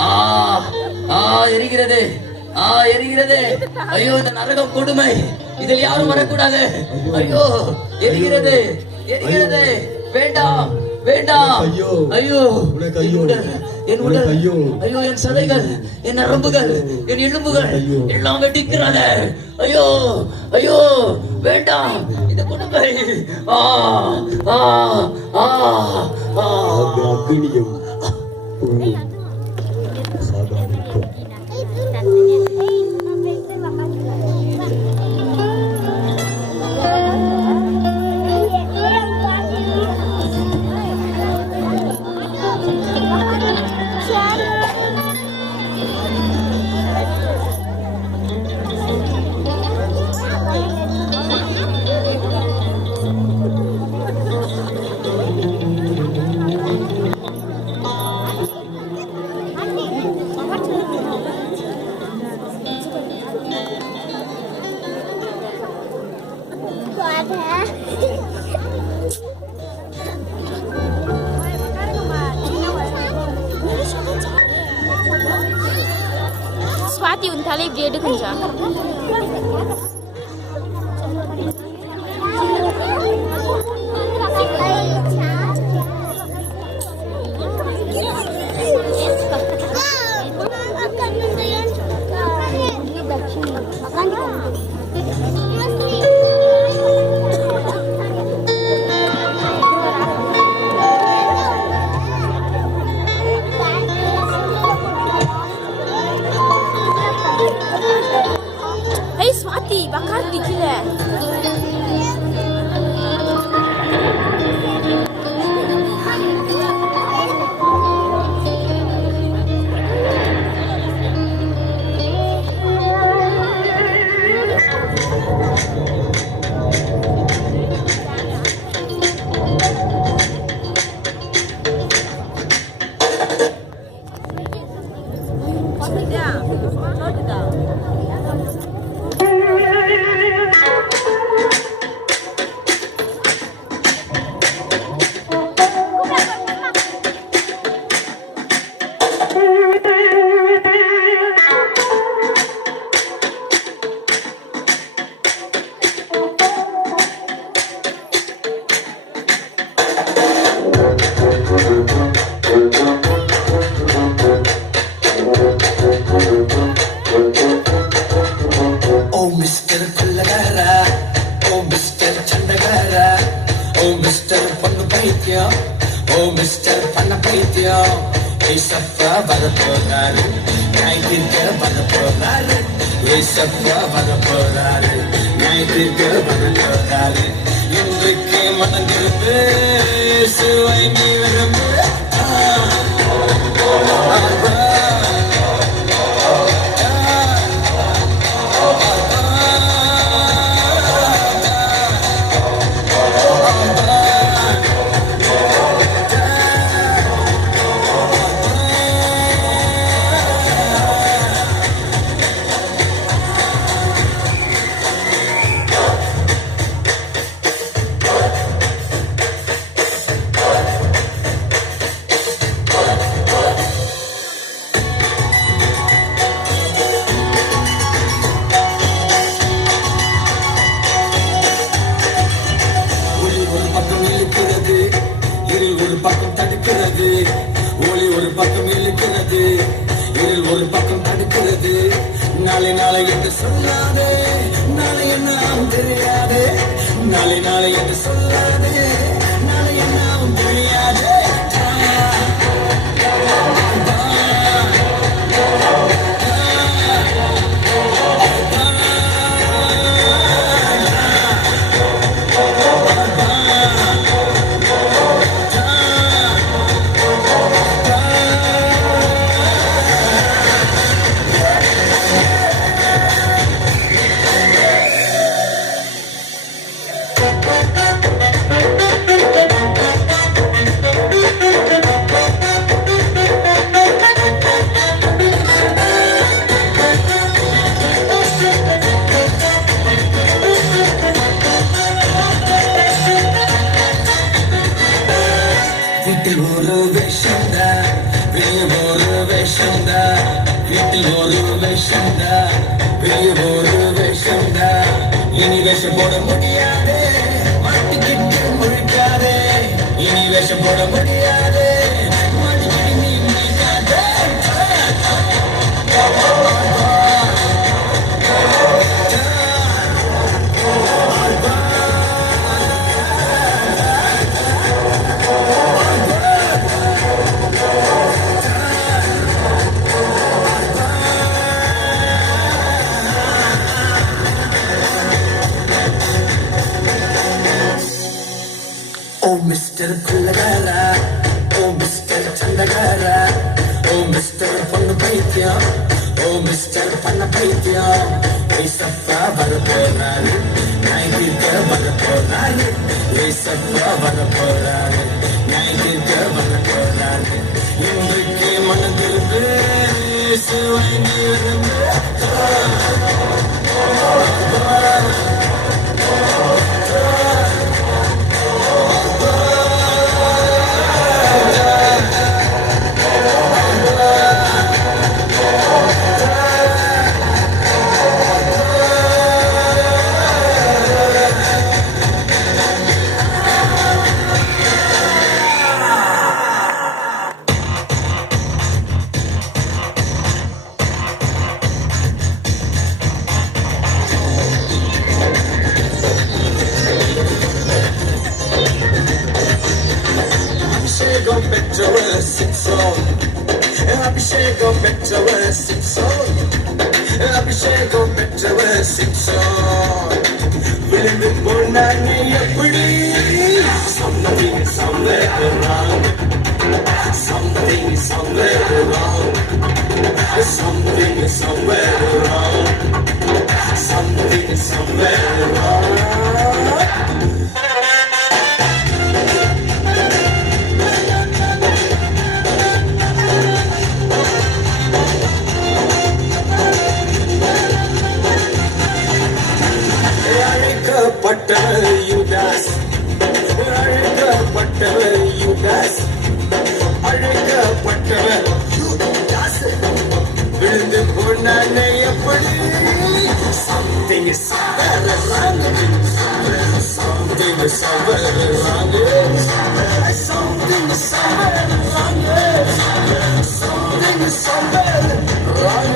ஆ ஆ எரிகிறது, ஆ எரிகிறது. ஐயோ இந்த நரகம் கொடுமை, இதில் யாரும் வரக்கூடாது. ஐயோ எரிகிறது, எரிகிறது. வேண்டாம் வேண்டாம். ஐயோ என் உடல், ஐயோ என் சதைகள், என் நரம்புகள், என் எலும்புகள் எல்லாம் வெடிக்கிறது. ஐயோ ஐயோ வேண்டாம் இந்த கொடுமை. ஆ ஆ ஆ ஆ அக்னியம் Swati untale grade kunja. Hey Swati, bakal dikira. இன்றைக்கு மனதிருப்பு சுவை நீ விரும்பு ஒரு பக்கம் தடுக்கிறது. நாளை நாளை என்று சொல்லாதே, நாளை என்ன தெரியாது. நாளை நாளை என்று சொல்லாதே, நாளை என்ன தெரியாது. வீட்டில் ஒரு விஷயம்தான், வெளியே ஒரு வேஷம்டா, வீட்டில் ஒரு வேஷம்டா, வெளியே ஒரு வேஷம்டா. இனி வேஷம் போட முடியாது, மாட்டிக்கிட்டு முழிக்காதே. இனி வேஷம் போட முடியாது, மாட்டிக்கிட்டு நீ முழிக்காதே. Oh, Mr. Kullagara, oh, Mr. Chandagara, oh, Mr. Panna Paithyam, oh, Mr. Panna Paithyam. Vaisappa varaporani, naidika varaporani, Vaisappa varaporani, naidika varaporani. இன்றைக்கு மனதிற்கு சுவாங்கி Abhishekam petrol sitson, Abhishekam petrol sitson, Abhishekam petrol sitson. விழுந்து போனானே எப்படி? Something somewhere wrong, something somewhere wrong, something somewhere wrong, something somewhere wrong. அழைக்கப்பட்டவர் யூதாஸ், அழைக்கப்பட்டவர் யூதாஸ், அழைக்கப்பட்டவர் யூதாஸ். விழுந்து போனானே எப்படி? Something is somewhere wrong, something is somewhere wrong, something is somewhere wrong, something is somewhere wrong.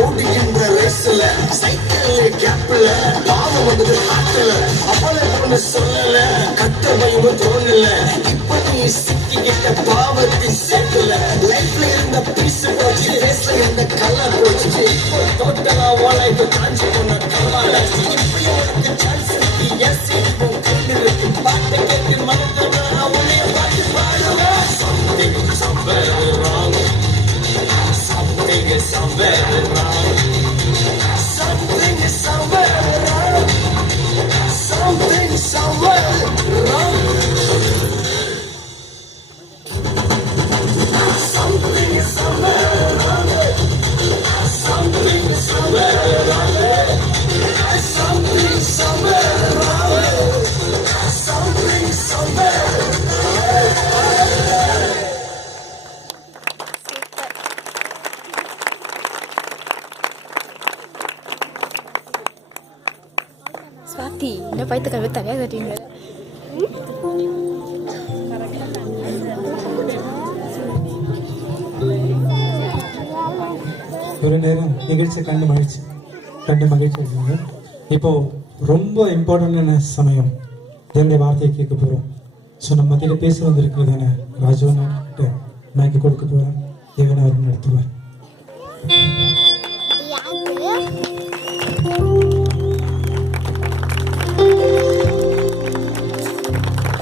ஓடுகின்ற ரேஸ்ல cycle கேப்ல பாவம் வந்தது காட்டுல அவளை சொல்லல கத்த பயம் தோணல. இப்ப நீ சிக்கிக்கிட்ட பாவத்தின் சேர்க்கல. லைஃப்ல இருந்த பீஸ் போச்சு, ரேஸ்ல இருந்த கலர் போச்சு. இப்போ டோட்டலா லைஃப் காஞ்சி போன கல்லால. இப்படி உனக்கு சான்ஸ் இருக்கு, எஸ் இப்போ கையில் இருக்கு. பாட்டை கேட்டு மறந்துடா, அவளே பாட்டு பாடுவா. Something somewhere wrong, something is somewhere wrong, something is somewhere wrong, something is somewhere wrong, something is somewhere wrong, something is somewhere wrong, something is somewhere wrong, something is somewhere wrong. Swati, இந்த பைத்த கழுவு தனியா கட்டிங்க. ஒரு நேரம் நிகழ்ச்சி கண்டு மகிழ்ச்சி இருக்காங்க. இப்போ ரொம்ப இம்பார்ட்டண்டான சமயம், தேவனுடைய வார்த்தையை கேட்க போறோம். ஸோ நம்ம மத்தியில் பேச வந்திருக்கிறதான ராஜவன்கிட்ட மைக்கு கொடுக்க போறோம். தேவனை அவர் நடத்துவார்.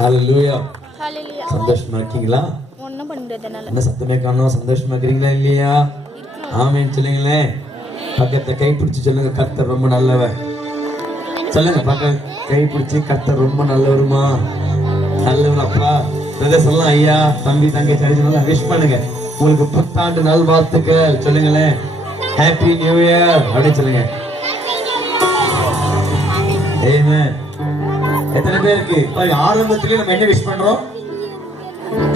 ஹல்லேலூயா. ஹல்லேலூயா. சந்தோஷமா இருக்கீங்களா? ஒண்ணும் பண்ண முடியாதனால. என்ன சத்தமே காணோம்? சந்தோஷமா இருக்கிறீங்களா இல்லையா? ஆமென் சொல்லுங்களேன். பக்கத்தை கை பிடிச்சி சொல்லுங்க, கர்த்தர் ரொம்ப நல்லவர். சொல்லுங்க, பக்கம் கை பிடிச்சி, கர்த்தர் ரொம்ப நல்லவருமா? நல்லவர் அப்பா. பிரதர்ஸ் எல்லாம் ஐயா தம்பி தங்கச்சி அடிச்சு விஷ் பண்ணுங்க. உங்களுக்கு புத்தாண்டு நல்வாழ்த்துக்கள் சொல்லுங்களேன். ஹாப்பி நியூ இயர் அப்படின்னு சொல்லுங்க. ஆமென். எத்தனை பேருக்கு ஆரம்பத்திலே நம்ம என்ன விஷ் பண்றோம்?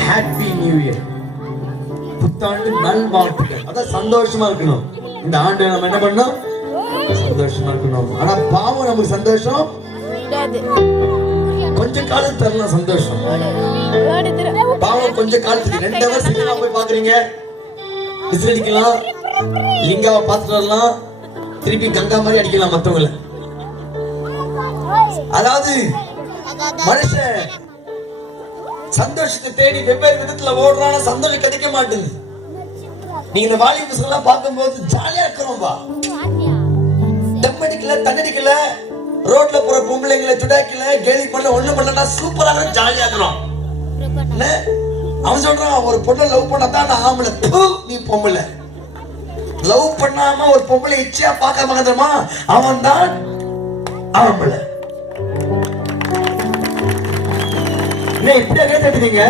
ஹாப்பி நியூ இயர், புத்தாண்டு நல்வாழ்த்துக்கள். அதான் சந்தோஷமா இருக்கணும். இந்த ஆண்டு நம்ம என்ன பண்ணோம்? சந்தோஷமா இருக்கணும். ஆனா பாவம் நமக்கு சந்தோஷம் விடாது. கொஞ்ச காலம் தரலாம் சந்தோஷம். பாவம் கொஞ்ச காலத்துக்கு 2 hours சினிமா போய் பாக்குறீங்க, விசில் அடிக்கலாம், லிங்காவை பார்த்துட்டு வரலாம், திருப்பி கங்கா மாதிரி அடிக்கலாம் மத்தவங்களை. அதாவது மனுஷன் சந்தோஷத்தை தேடி வெவ்வேறு விதத்துல ஓடுறான சந்தோஷம் கிடைக்க மாட்டேங்குது. நீங்க இந்த வாலிப பசங்க பார்க்கும்போது ஜாலியா இருக்கிறோம்பா, தம்மடிக்கல தண்ணடிக்கல, ரோட்ல போற பொம்பளைங்களை துடாக்கல, கேலி பண்ண ஒண்ணு பண்ணா சூப்பராக ஜாலியா இருக்கிறோம். அவன் சொல்றான் ஒரு பொண்ணை லவ் பண்ணாதான் நான் ஆம்பளை. நீ பொம்பளை லவ் பண்ணாம ஒரு பொம்பளை இச்சையா பார்க்க மாட்டேமா, அவன் தான் ஆம்பளை. இப்படியா கேட்டுட்டீங்க?